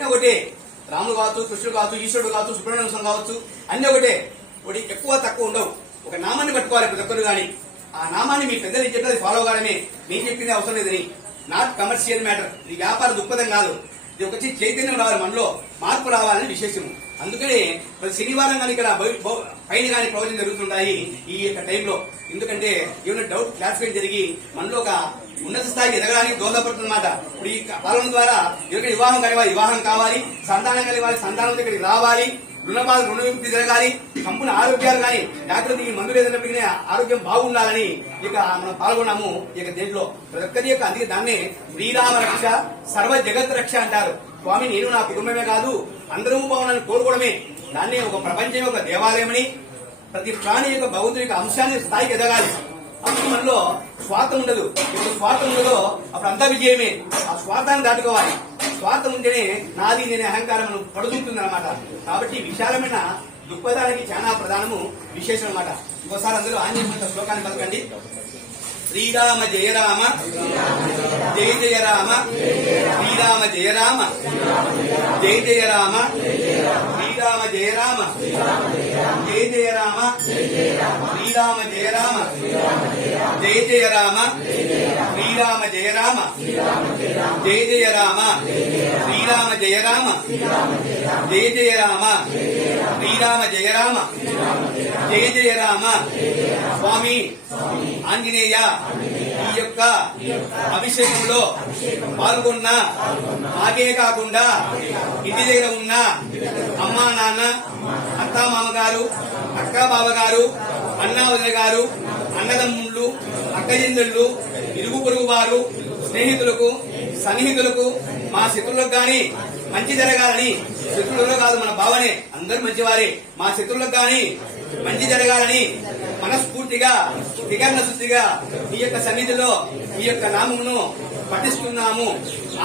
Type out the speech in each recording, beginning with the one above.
చెప్పినా ఒకటే. రాముడు కావచ్చు, కృష్ణుడు కావచ్చు, ఈశ్వరుడు కావచ్చు, సుబ్రహ్మణ్య స్వామి కావచ్చు, అన్ని ఒకటే. ఒకటి ఎక్కువ తక్కువ ఉండవు. ఒక నామాన్ని పట్టుకోవాలి ప్రతి ఒక్కరు కానీ. ఆ నామాన్ని మీ పెద్దలు ఏం చెప్పినది ఫాలో కావడమే. నేను చెప్పింది అవసరం లేదని. Not commercial matter. ఇది వ్యాపార దృక్పథం కాదు. ఇది ఒక చైతన్యం రావాలి, మనలో మార్పు రావాలని విశేషము. అందుకనే ప్రతి శనివారం కానీ ఇక్కడ పైన కానీ ప్రవచనం జరుగుతుంటాయి ఈ యొక్క టైంలో. ఎందుకంటే ఏమైనా డౌట్ క్లారిఫికేషన్ జరిగి మనలో ఒక ఉన్నత స్థాయికి ఎదగడానికి దోహదపడుతుందన్నమాట. ఇప్పుడు ఈ పాలన ద్వారా ఎవరికైనా వివాహం కావాలి, వివాహం కావాలి, సంతానం కలగాలి, సంతానం ఇక్కడికి రావాలి, రుణబాధ రుణ విముక్తి జరగాలి, సంపూర్ణ ఆరోగ్యాలు కానీ జాగ్రత్త ఈ మందులు ఏదైనప్పటికీ ఆరోగ్యం బాగుండాలని ఇక మనం పాల్గొన్నాము ఇక దేంట్లో ప్రతి ఒక్కరి యొక్క. అందుకే దాన్నే శ్రీరామ రక్ష సర్వ జగత్ రక్ష అంటారు. స్వామి నేను నా కుటుంబమే కాదు అందరూ బాగున్నాను కోరుకోవడమే. దాన్నే ఒక ప్రపంచం ఒక దేవాలయమని ప్రతి ప్రాణి యొక్క భగవంతుడి యొక్క అంశాన్ని స్థాయికి ఎదగాలి. అప్పుడు మనలో స్వార్థం ఉండదు. ఇప్పుడు స్వార్థం ఉండదో అప్పుడు అంతా విజయమే. ఆ స్వార్థాన్ని దాటుకోవాలి. స్వార్థం ఉంటేనే నాది నేను అహంకారం మనం పడుతుంటుంది అనమాట. కాబట్టి విశాలమైన దృక్పథానికి చాలా ప్రధానము విశేషం అనమాట. ఇంకోసారి అందరూ ఆంజనేయ శ్లోకాన్ని పలకండి. శ్రీరామ జయ రామ జయ జయ రామ శ్రీరామ జయ రామ జయ జయ రామ శ్రీరామ జయ రామ జయ జయ రామ శ్రీరామ జయ రామ జయ జయ రామ శ్రీరామ జయ రామ జయ జయ రామ శ్రీరామ జయ రామ జయ జయ రామ శ్రీరామ జయ రామ జయ జయ రామ. స్వామి ఆంజనేయ ఈ యొక్క అభిషేకంలో పాల్గొన్న నాకే కాకుండా ఇంటి దగ్గర ఉన్న అమ్మా నాన్న, అత్తా మామగారు, అక్క బావగారు, అన్నా వదిన గారు, అన్నదమ్ముళ్ళు, అక్కజెందుళ్ళు, ఇరుగు పొరుగు వారు, స్నేహితులకు, సన్నిహితులకు, మా శత్రువులకు గాని మంచి జరగాలని, శత్రువులలో కాదు మన భావనే అందరూ మంచివారే, మా శత్రువులకు గాని మంచి జరగాలని మనస్ఫూర్తిగా త్రికరణ శుద్ధిగా ఈ యొక్క సన్నిధిలో ఈ యొక్క నామమును పఠిస్తున్నాము.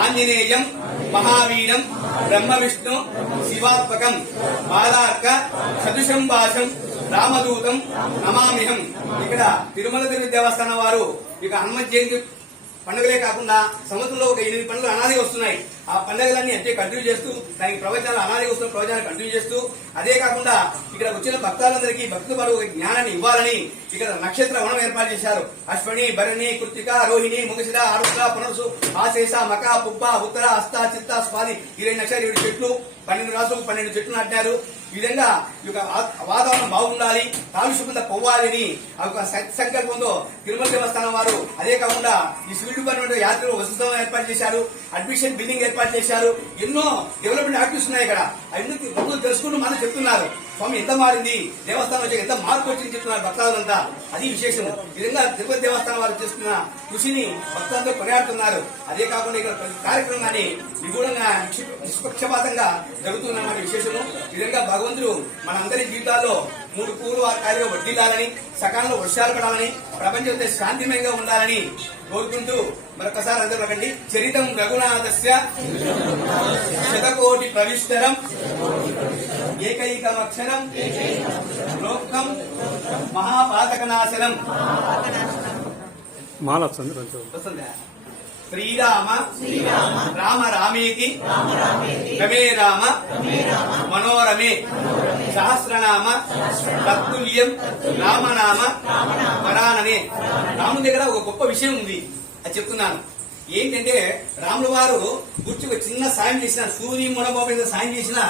ఆంజనేయం మహావీరం బ్రహ్మ విష్ణు శివాత్మకం బాలార్క సదృశం భాషం రామదూతం నమామిహం. ఇక్కడ తిరుమల తిరుపతి దేవస్థానం వారు ఇక హనుమత్ జయంతి పండుగలే కాకుండా సంవత్సరంలో ఒక 8 పండుగలు అనాదిగా వస్తున్నాయి. ఆ పండుగలన్నీ అంటే కంటిన్యూ చేస్తూ దానికి ప్రవచనాలు అనాదిగా వస్తున్న ప్రవచనాలు కంటిన్యూ చేస్తూ అదే కాకుండా ఇక్కడ వచ్చిన భక్తులందరికీ భక్తులు వారు జ్ఞానాన్ని ఇవ్వాలని ఇక్కడ నక్షత్ర వనం ఏర్పాటు చేశారు. అశ్వని, భరణి, కృత్తిక, రోహిణి, ముగశిర, ఆరుద్ర, పునర్సు, ఆశేష, మక, పుబ్బ, ఉత్తర, హస్త, చిత్త, స్వాతి ఈ 2 నక్షత్రాలు 7 చెట్లు 12 రాసులకు 12 చెట్లు నాటారు. ఈ విధంగా ఈ యొక్క వాతావరణం బాగుండాలి, కాలుష్యం పోవాలని ఒక సంకల్పంతో తిరుమల దేవస్థానం వారు అదే కాకుండా ఈ సివిల్ డిపార్ట్మెంట్ యాత్రలు వసతులు ఏర్పాటు చేశారు, అడ్మిషన్ బిల్డింగ్ ఏర్పాటు చేశారు. ఎన్నో డెవలప్మెంట్ యాక్టివిటీస్ ఉన్నాయి ఇక్కడ. అవన్నీ భక్తులు తెలుసుకుంటూ మనం చెప్తున్నారు స్వామి ఎంత మారింది, దేవస్థానం వచ్చి ఎంత మార్పు వచ్చింది చెప్తున్నారు భక్తులంతా. అది విశేషం. ఈ విధంగా తిరుపతి దేవస్థానం వారు చేస్తున్న కృషిని భక్తులంతా కొనియాడుతున్నారు. అదే కాకుండా ఇక్కడ ప్రతి కార్యక్రమాన్ని నిగూఢంగా నిష్పక్షపాతంగా జరుగుతున్నమాట విశేషము. ఈ విధంగా భగవంతుడు మనందరి జీవితాల్లో 3 పూలు 6 కాయలుగా వడ్డీలాలని, సకాలంలో వర్షాలు పడాలని, ప్రపంచం శాంతిమయంగా ఉండాలని కోరుకుంటూ మరొకసారి అందరూ అడగండి. చరితం రఘునాథస్య శతకోటి ప్రవిష్టరం ఏకైకమక్షరం లోకం మహాపాతకనాశనం. శ్రీరామ రామ రామేతి రమే రామ మనోరమే సహస్రనామ తత్తుల్యం రామనామ వరాననే. రాముడి దగ్గర ఒక గొప్ప విషయం ఉంది, అది చెప్తున్నాను. ఏంటంటే రాముల వారు గుర్చి ఒక చిన్న సాయం చేసిన, సూర్య మునబాబు సాయం చేసిన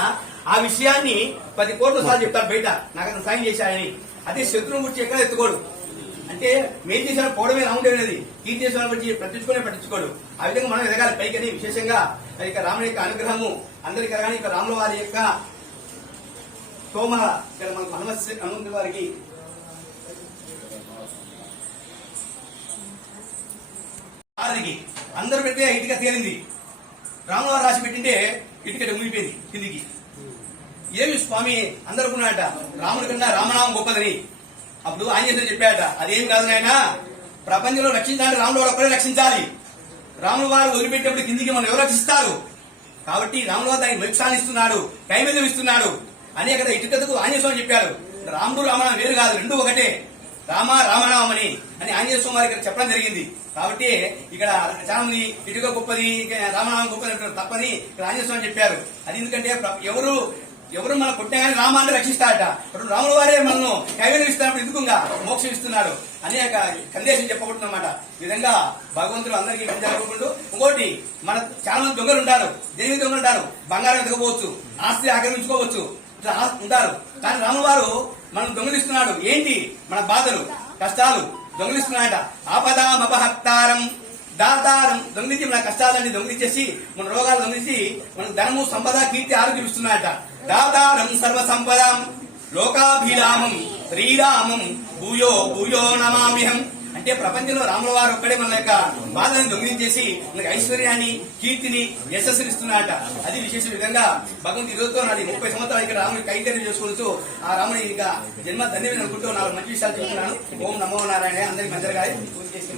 ఆ విషయాన్ని 10 కోట్ల సార్లు చెప్తారు బయట, నాకు అతను సాయం చేశాయని. అదే శత్రువు గురించి ఎక్కడ ఎత్తుకోడు. అంటే మేలు చేసిన పోవడమే రాముడు అనేది, కీర్తి చేసిన గురించి పట్టించుకోడు. ఆ విధంగా మనం ఎదగాలి పైకని. విశేషంగా ఇక రాముడి యొక్క అనుగ్రహము అందరికీ కలగాలి. ఇక రాముల వారి యొక్క తోమల ఇక్కడ మనకు హనుమంతు వారికి అందరు పెడితే ఇటుక తేలింది, రాముల వారు రాసి పెట్టింటే ఇటుక మునిగిపోయింది కిందికి. ఏమి స్వామి అందరూ అనుకున్నాడట రాముడి కన్నా రామనామం గొప్పదని. అప్పుడు ఆంజనేయుడు చెప్పాడట అదేం కాదు నాయన, ప్రపంచంలో రక్షించాలని రాముల వారు ఒక్కడే రక్షించాలి. రాముల వారు వదిలిపెట్టినప్పుడు కిందికి మనం ఎవరు రక్షిస్తారు? కాబట్టి రాముల వారు దానికి మోక్షాన్ని ఇస్తున్నాడు, కైమేదం ఇస్తున్నాడు అని అక్కడ ఇటుకకు ఆంజనేయ స్వామి చెప్పాడు. రాముడు రామనామం వేరు కాదు, 2 ఒకటే. రామ రామనామని అని ఆంజనేయ స్వామి వారి ఇక్కడ చెప్పడం జరిగింది. కాబట్టి ఇక్కడ చాలా మంది ఇటుక గొప్పది రామనామం గొప్పది అంటారు, తప్పని ఇక్కడ ఆంజనేయ స్వామి చెప్పారు. అది ఎందుకంటే ఎవరు మన పుట్టినగానే రామాన్ని రక్షిస్తారట, అప్పుడు రాముల వారే మనను కైవల్యం ఇస్తున్నప్పుడు ఎందుకుగా మోక్షం ఇస్తున్నాడు అనేక సందేశం చెప్పబడుతుందన్నమాట. ఈ విధంగా భగవంతుడు అందరికీ జరగకుండా. ఇంకోటి, మన చాలా మంది దొంగలు ఉంటారు, దేని దొంగలు ఉంటారు, బంగారం ఎదగవచ్చు, ఆస్తి ఆక్రమించుకోవచ్చు, ఇట్లా ఉంటారు. కానీ రాముల వారు మనం దొంగలిస్తున్నాడు. ఏంటి? మన బాధలు కష్టాలు దొంగలిస్తున్నాయట. ఆపదామపహత్తారం దాతారం, దొంగిలించి మన కష్టాలన్నీ దొంగిలించేసి మన రోగాలు దొంగిలించి మనకు ధనము సంపద కీర్తి ఆరోగ్యం ఇస్తున్నాయట. దాతారం సర్వ సంపదం లోకాభిరామం శ్రీరామం భూయో భూయో నమామ్యహం. అంటే ప్రపంచంలో రాముల వారు ఒక్కడే మన యొక్క బాధలను దొంగిలించేసి మనకి ఐశ్వర్యాన్ని కీర్తిని యశస్సుని ఇస్తున్నాడట. అది విశేష విధంగా భగవంతు ఈ రోజుతో నాది 30 సంవత్సరాలు ఇక్కడ రాముని కైంకర్యం చేసుకోవచ్చు. ఆ రాముని ఇంకా జన్మ ధన్యమైన అనుకుంటూ 4 మంచి విషయాలు చెప్తున్నాను. ఓం నమో నారాయణ. అందరికి మంచిగా పూజ చేసి